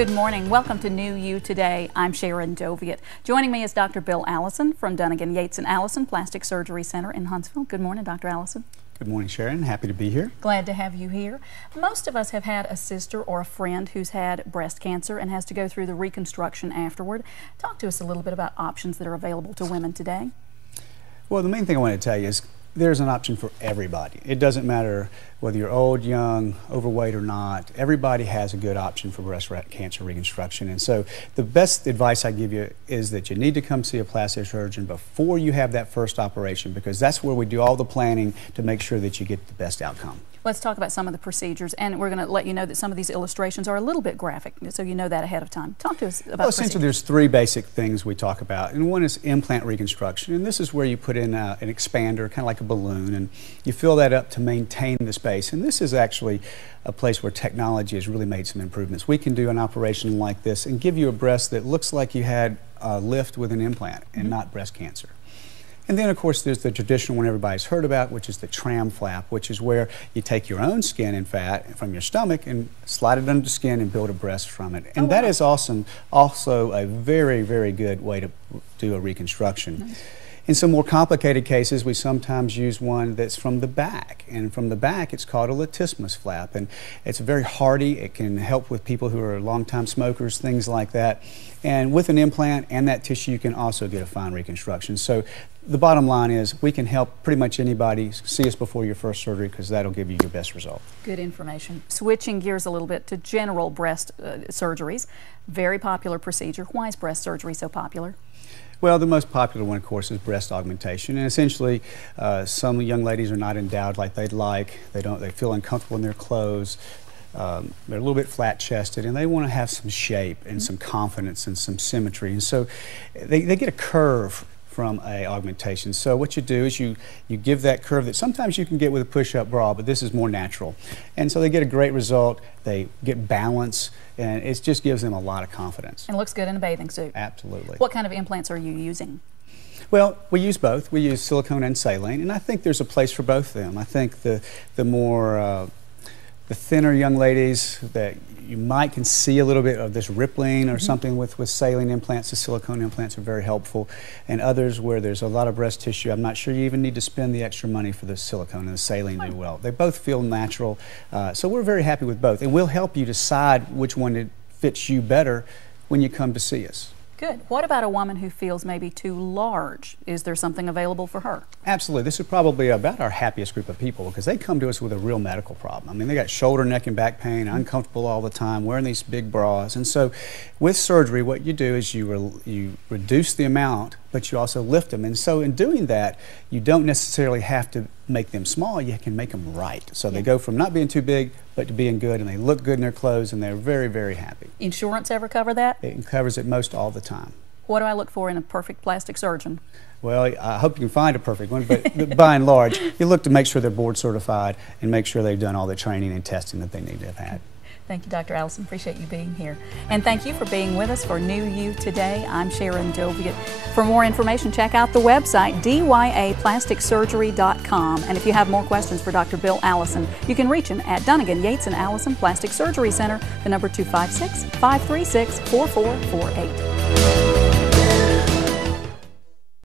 Good morning. Welcome to New You Today. I'm Sharon Doviet. Joining me is Dr. Bill Allison from Dunnigan Yates and Allison Plastic Surgery Center in Huntsville. Good morning, Dr. Allison. Good morning, Sharon. Happy to be here. Glad to have you here. Most of us have had a sister or a friend who's had breast cancer and has to go through the reconstruction afterward. Talk to us a little bit about options that are available to women today. Well, the main thing I want to tell you is there's an option for everybody. It doesn't matter whether you're old, young, overweight or not. Everybody has a good option for breast cancer reconstruction. And so the best advice I give you is that you need to come see a plastic surgeon before you have that first operation, because that's where we do all the planning to make sure that you get the best outcome. Let's talk about some of the procedures, and we're going to let you know that some of these illustrations are a little bit graphic, so you know that ahead of time. Talk to us about essentially there's three basic things we talk about, and one is implant reconstruction, and this is where you put in an expander, kind of like a balloon, and you fill that up to maintain the space. And this is actually a place where technology has really made some improvements. We can do an operation like this and give you a breast that looks like you had a lift with an implant and not breast cancer. And then, of course, there's the traditional one everybody's heard about, which is the tram flap, which is where you take your own skin and fat from your stomach and slide it under the skin and build a breast from it. And that is also a very, very good way to do a reconstruction. Nice. In some more complicated cases, we sometimes use one that's from the back. And from the back, it's called a latissimus flap. And it's very hardy. It can help with people who are longtime smokers, things like that. And with an implant and that tissue, you can also get a fine reconstruction. So the bottom line is we can help pretty much anybody. See us before your first surgery, because that'll give you your best result. Good information. Switching gears a little bit to general breast surgeries, very popular procedure. Why is breast surgery so popular? Well, the most popular one, of course, is breast augmentation, and essentially some young ladies are not endowed like they'd like. They feel uncomfortable in their clothes. They're a little bit flat-chested, and they want to have some shape and some confidence and some symmetry. And so they get a curve from a augmentation. So what you do is you give that curve that sometimes you can get with a push-up bra, but this is more natural. And so they get a great result. They get balance, and it just gives them a lot of confidence. And looks good in a bathing suit. Absolutely. What kind of implants are you using? Well, we use both. We use silicone and saline, and I think there's a place for both of them. I think the thinner young ladies that you can see a little bit of this rippling or something with saline implants, the silicone implants are very helpful. And others where there's a lot of breast tissue, I'm not sure you even need to spend the extra money for the silicone, and the saline do well. They both feel natural, so we're very happy with both. And we'll help you decide which one fits you better when you come to see us. Good. What about a woman who feels maybe too large? Is there something available for her? Absolutely. This is probably about our happiest group of people, because they come to us with a real medical problem. I mean, they got shoulder, neck, and back pain, uncomfortable all the time, wearing these big bras. And so with surgery, what you do is you reduce the amount, but you also lift them. And so in doing that, you don't necessarily have to make them small, you can make them right. So they go from not being too big, but to being good, and they look good in their clothes, and they're very, very happy. Insurance ever cover that? It covers it most all the time. What do I look for in a perfect plastic surgeon? Well, I hope you can find a perfect one, but by and large, you look to make sure they're board certified and make sure they've done all the training and testing that they need to have had. Thank you, Dr. Allison. Appreciate you being here. And thank you for being with us for New You Today. I'm Sharon Doviet. For more information, check out the website, dyaplasticsurgery.com. And if you have more questions for Dr. Bill Allison, you can reach him at Dunnigan Yates and Allison Plastic Surgery Center, the number 256-536-4448.